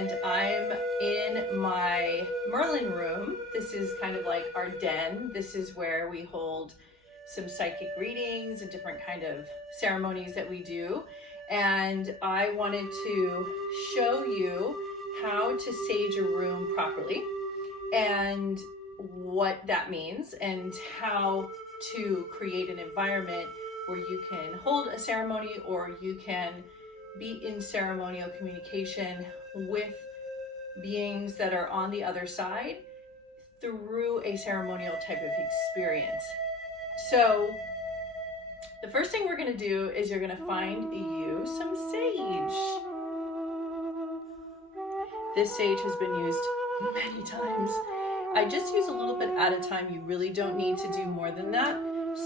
and I'm in my Merlin room. This is kind of like our den. This is where we hold some psychic readings and different kind of ceremonies that we do. And I wanted to show you how to sage a room properly and what that means, and how to create an environment where you can hold a ceremony, or you can be in ceremonial communication with beings that are on the other side through a ceremonial type of experience. So the first thing we're going to do is you're going to find you some sage. This sage has been used many times. I just use a little bit at a time. You really don't need to do more than that.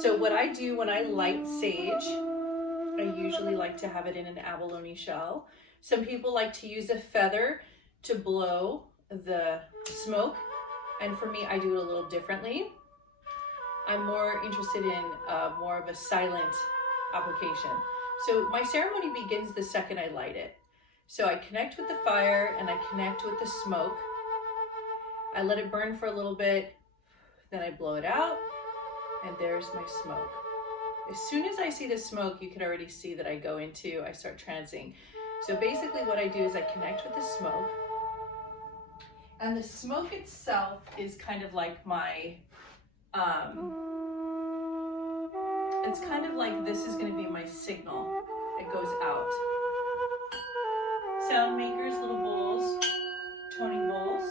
So what I do when I light sage, I usually like to have it in an abalone shell. Some people like to use a feather to blow the smoke. And for me, I do it a little differently. I'm more interested in more of a silent application. So my ceremony begins the second I light it. So I connect with the fire and I connect with the smoke. I let it burn for a little bit, then I blow it out, and there's my smoke. As soon as I see the smoke, you can already see that I start trancing. So basically what I do is I connect with the smoke, and the smoke itself is kind of like my, it's kind of like this is going to be my signal that goes out. Sound makers, little bowls, toning bowls.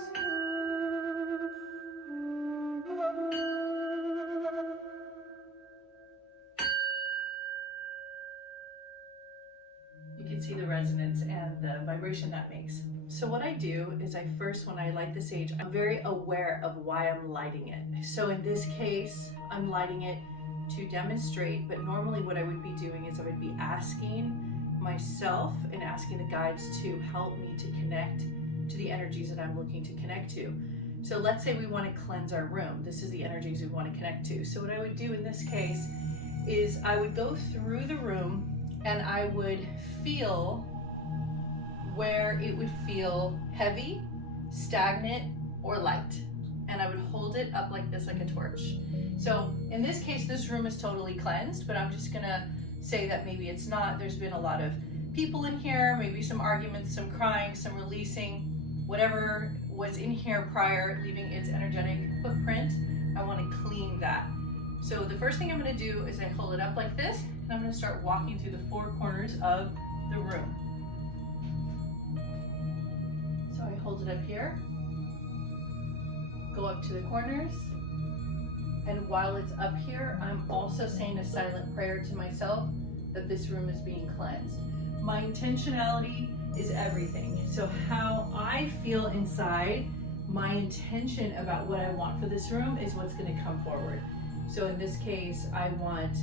You can see the resonance and the vibration that makes. So what I do is when I light the sage, I'm very aware of why I'm lighting it. So in this case, I'm lighting it to demonstrate, but normally what I would be doing is I would be asking myself and asking the guides to help me to connect to the energies that I'm looking to connect to. So let's say we want to cleanse our room. This is the energies we want to connect to. So what I would do in this case is I would go through the room and I would feel where it would feel heavy, stagnant, or light. And I would hold it up like this, like a torch. So in this case, this room is totally cleansed, but I'm just gonna say that maybe it's not. There's been a lot of people in here, maybe some arguments, some crying, some releasing, whatever was in here prior, leaving its energetic footprint. I want to clean that. So the first thing I'm going to do is I hold it up like this, and I'm going to start walking through the four corners of the room. So I hold it up here, go up to the corners, and while it's up here, I'm also saying a silent prayer to myself that this room is being cleansed. My intentionality is everything. So how I feel inside, my intention about what I want for this room is what's going to come forward. So in this case, I want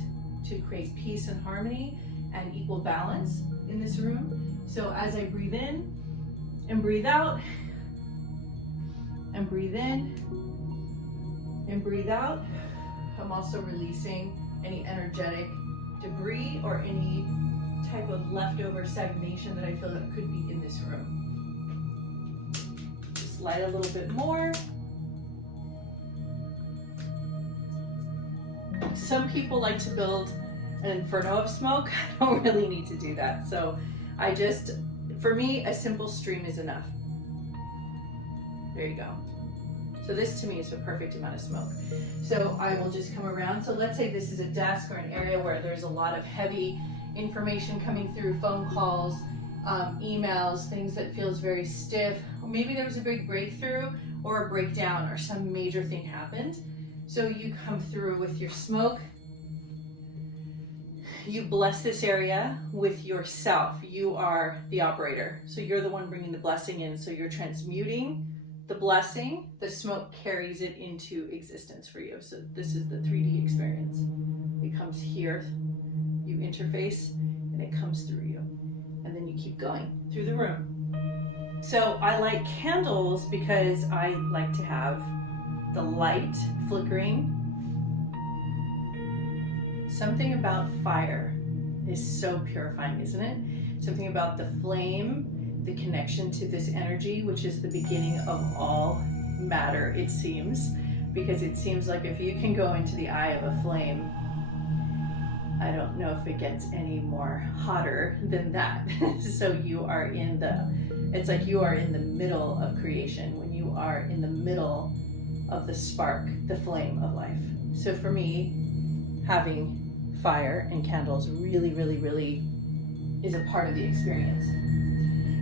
to create peace and harmony and equal balance in this room. So as I breathe in and breathe out, and breathe in and breathe out, I'm also releasing any energetic debris or any type of leftover stagnation that I feel that could be in this room. Just light a little bit more. Some people like to build an inferno of smoke. I don't really need to do that. So for me, a simple stream is enough. There you go. So this to me is the perfect amount of smoke. So I will just come around. So let's say this is a desk or an area where there's a lot of heavy information coming through, phone calls, emails, things that feels very stiff. Or maybe there was a big breakthrough or a breakdown or some major thing happened. So you come through with your smoke. You bless this area with yourself. You are the operator. So you're the one bringing the blessing in. So you're transmuting the blessing. The smoke carries it into existence for you. So this is the 3D experience. It comes here, you interface, and it comes through you. And then you keep going through the room. So I light candles because I like to have the light flickering. Something about fire is so purifying, isn't it? Something about the flame the connection to this energy, which is the beginning of all matter, it seems, because it seems like if you can go into the eye of a flame, I don't know if it gets any more hotter than that. So you are in it's like you are in the middle of creation, when you are in the middle of the spark, the flame of life. So for me, having fire and candles really, really, really is a part of the experience.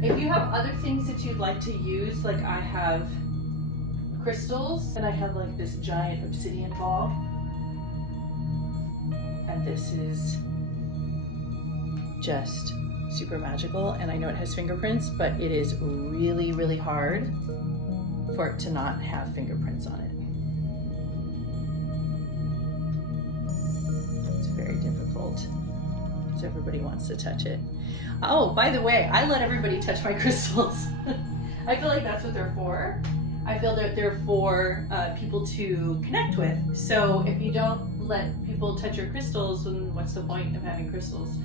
If you have other things that you'd like to use, like I have crystals, and I have like this giant obsidian ball, and this is just super magical, and I know it has fingerprints, but it is really, really hard for it to not have fingerprints on it. It's very difficult because everybody wants to touch it. Oh, by the way, I let everybody touch my crystals. I feel like that's what they're for. I feel that they're for people to connect with. So if you don't let people touch your crystals, then what's the point of having crystals?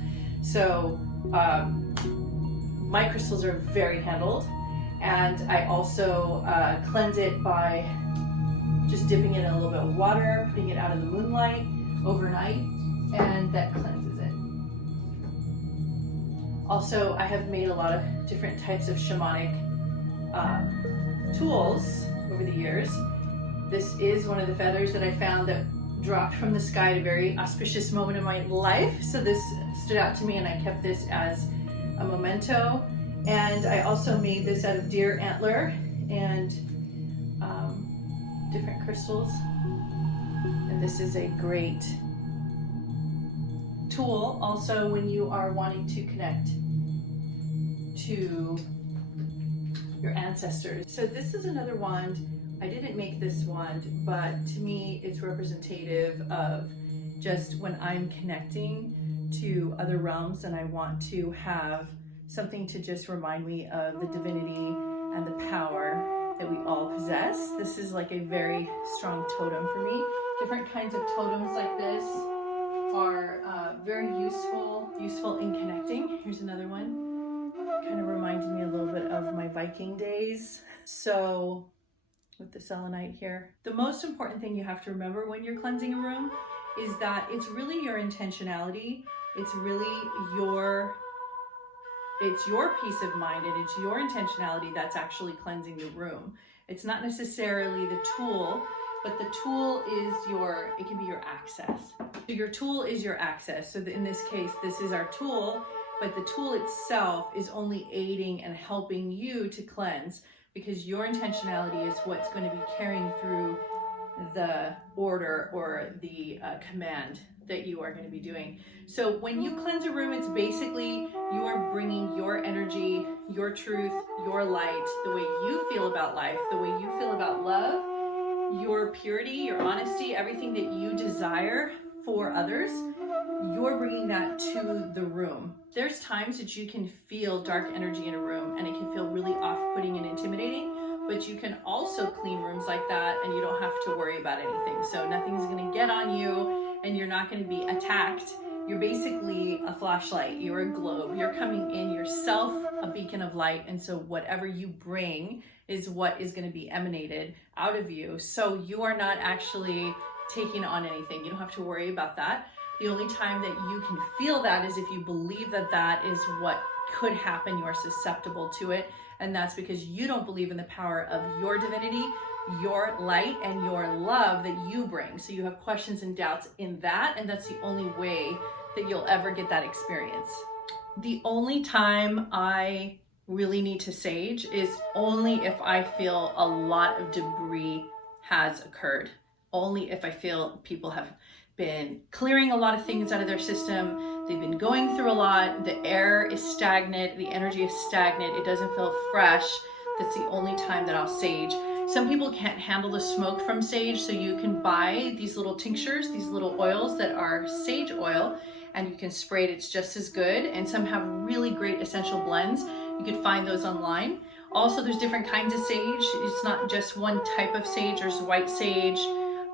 So my crystals are very handled, and I also cleanse it by just dipping it in a little bit of water, putting it out in the moonlight overnight, and that cleanses it. Also, I have made a lot of different types of shamanic tools over the years. This is one of the feathers that I found that dropped from the sky at a very auspicious moment in my life. So this stood out to me, and I kept this as a memento. And I also made this out of deer antler and different crystals. And this is a great tool also when you are wanting to connect to your ancestors. So this is another wand. I didn't make this wand, but to me it's representative of just when I'm connecting to other realms and I want to have something to just remind me of the divinity and the power that we all possess. This is like a very strong totem for me. Different kinds of totems like this are very useful in connecting. Here's another one. Kind of reminds me a little bit of my Viking days. So with the selenite here. The most important thing you have to remember when you're cleansing a room is that it's really your intentionality. It's really your peace of mind, and it's your intentionality that's actually cleansing the room. It's not necessarily the tool, but the tool is it can be your access. So your tool is your access. So in this case, this is our tool, but the tool itself is only aiding and helping you to cleanse, because your intentionality is what's going to be carrying through the order or the command that you are going to be doing. So when you cleanse a room, it's basically you are bringing your energy, your truth, your light, the way you feel about life, the way you feel about love, your purity, your honesty, everything that you desire for others, you're bringing that to the room. There's times that you can feel dark energy in a room and it can feel really off-putting and intimidating, but you can also clean rooms like that and you don't have to worry about anything. So nothing's going to get on you and you're not going to be attacked. You're basically a flashlight, you're a globe, you're coming in yourself, a beacon of light, and so whatever you bring is what is going to be emanated out of you. So you are not actually taking on anything. You don't have to worry about that. The only time that you can feel that is if you believe that that is what could happen. You are susceptible to it, and that's because you don't believe in the power of your divinity, your light, and your love that you bring. So you have questions and doubts in that, and that's the only way that you'll ever get that experience. The only time I really need to sage is only if I feel a lot of debris has occurred. Only if I feel people have been clearing a lot of things out of their system, they've been going through a lot, the air is stagnant, the energy is stagnant, it doesn't feel fresh. That's the only time that I'll sage. Some people can't handle the smoke from sage, so you can buy these little tinctures, these little oils that are sage oil, and you can spray it. It's just as good, and some have really great essential blends. You can find those online. Also, there's different kinds of sage. It's not just one type of sage. There's white sage.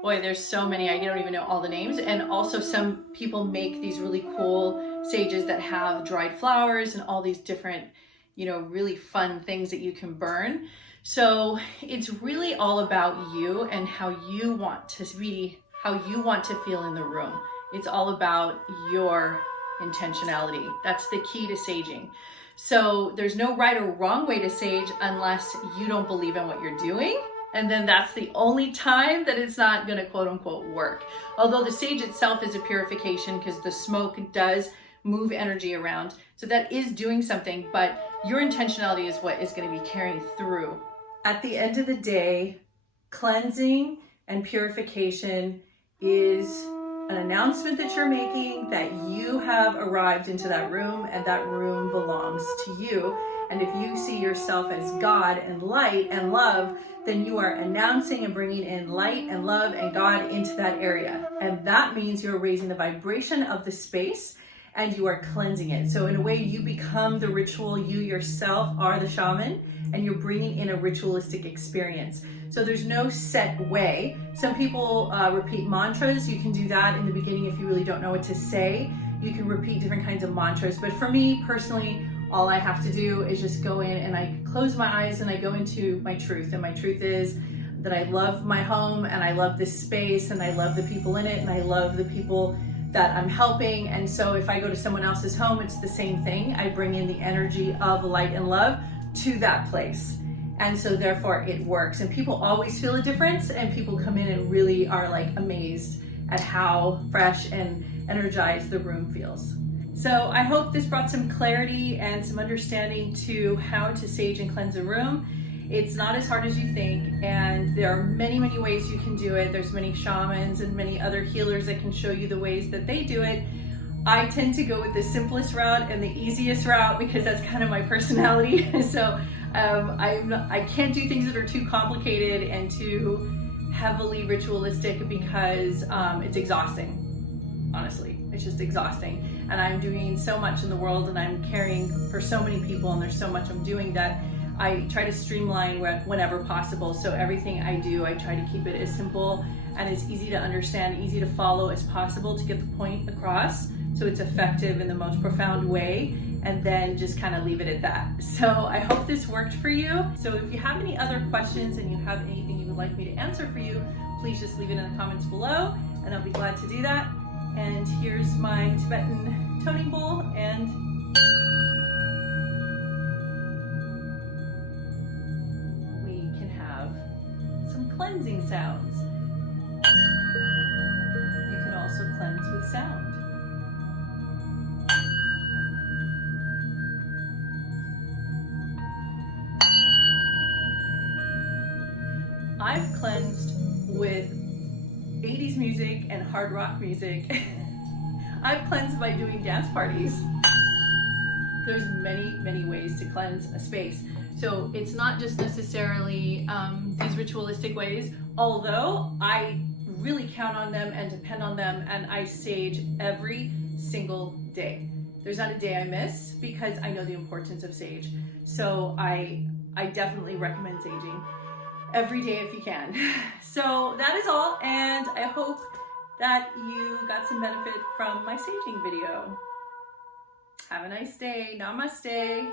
Boy, there's so many, I don't even know all the names. And also some people make these really cool sages that have dried flowers and all these different you know, really fun things that you can burn. So it's really all about you and how you want to be, how you want to feel in the room. It's all about your intentionality. That's the key to saging. So there's no right or wrong way to sage unless you don't believe in what you're doing. And then that's the only time that it's not going to quote unquote work. Although the sage itself is a purification because the smoke does move energy around. So that is doing something, but your intentionality is what is going to be carrying through. At the end of the day, cleansing and purification is an announcement that you're making that you have arrived into that room and that room belongs to you. And if you see yourself as God and light and love, then you are announcing and bringing in light and love and God into that area. And that means you're raising the vibration of the space and you are cleansing it. So in a way, you become the ritual. You yourself are the shaman and you're bringing in a ritualistic experience. So there's no set way. Some people repeat mantras. You can do that in the beginning if you really don't know what to say. You can repeat different kinds of mantras. But for me personally, all I have to do is just go in and I close my eyes and I go into my truth. And my truth is that I love my home and I love this space and I love the people in it and I love the people that I'm helping. And so if I go to someone else's home, it's the same thing. I bring in the energy of light and love to that place. And so therefore it works. And people always feel a difference and people come in and really are like amazed at how fresh and energized the room feels. So I hope this brought some clarity and some understanding to how to sage and cleanse a room. It's not as hard as you think, and there are many, many ways you can do it. There's many shamans and many other healers that can show you the ways that they do it. I tend to go with the simplest route and the easiest route because that's kind of my personality. So I can't do things that are too complicated and too heavily ritualistic because it's exhausting, honestly. It's just exhausting. And I'm doing so much in the world and I'm caring for so many people and there's so much I'm doing that I try to streamline whenever possible. So everything I do, I try to keep it as simple and as easy to understand, easy to follow as possible to get the point across so it's effective in the most profound way, and then just kind of leave it at that. So I hope this worked for you. So if you have any other questions and you have anything you would like me to answer for you, please just leave it in the comments below and I'll be glad to do that. And here's my Tibetan toning bowl and we can have some cleansing sounds. You can also cleanse with sound. I've cleansed with 80s music and hard rock music. I've cleansed by doing dance parties. There's many, many ways to cleanse a space. So it's not just necessarily these ritualistic ways, although I really count on them and depend on them, and I sage every single day. There's not a day I miss because I know the importance of sage. So I definitely recommend saging every day if you can. So that is all, and I hope that you got some benefit from my saging video. Have a nice day. Namaste.